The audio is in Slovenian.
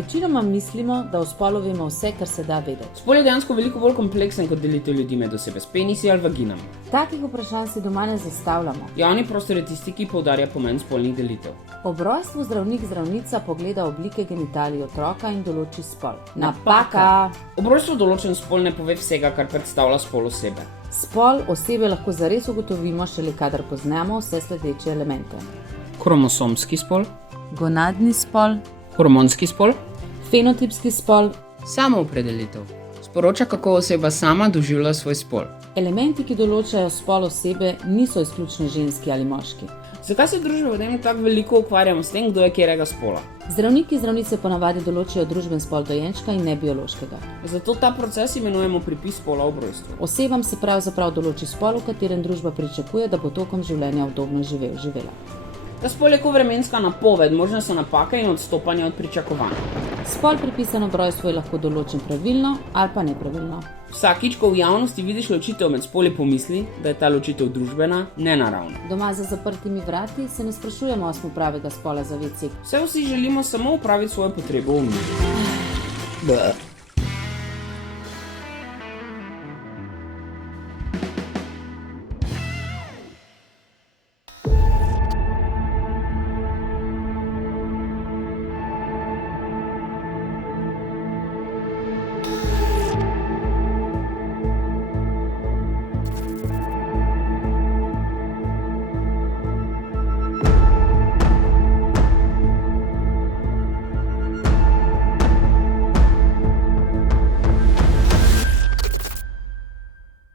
Večinoma mislimo, da o spolu vemo vse, kar se da vedeti. Spol je dejansko veliko bolj kompleksen kot delitev ljudi med osebe s penisi ali vaginami. Takih vprašanj si doma ne zastavljamo. Javni prostor je tisti, ki poudarja pomen spolnih delitev. Ob rojstvu zdravnik/zdravnica pogleda oblike genitalij otroka in določi spol. Napaka! Ob rojstvu določen spol ne pove vsega, kar predstavlja spol osebe. Spol osebe lahko zares ugotovimo šele, kadar poznamo vse sledeče elemente. Kromosomski spol, Gonadni spol, hormonski spol, fenotipski spol, samoopredelitev. Sporoča, kako oseba sama doživlja svoj spol. elementi, ki določajo spol osebe, niso izključno ženski ali moški. Zakaj se družba v tem tako veliko ukvarjamo s tem, kdo je katerega spola? Zdravniki/zdravnice ponavadi določijo družben spol dojenčka in ne biološkega. Zato ta proces imenujemo pripis spola ob rojstvu. Osebam se pravzaprav določi spol, v katerem družba pričakuje, da bo tokom življenja udobno živela. Ta spol je kot vremenska napoved, možne so napake in odstopanja od pričakovanj. Spol pripisan ob rojstvu je lahko določen pravilno ali pa nepravilno. Vsakič, ko v javnosti vidiš ločitev med spoli, pomisli, da je ta ločitev družbena, ne naravna. Doma za zaprtimi vrati se ne sprašujemo, ali smo pravega spola za WC. Vsi želimo samo opraviti svojo potrebo v miru.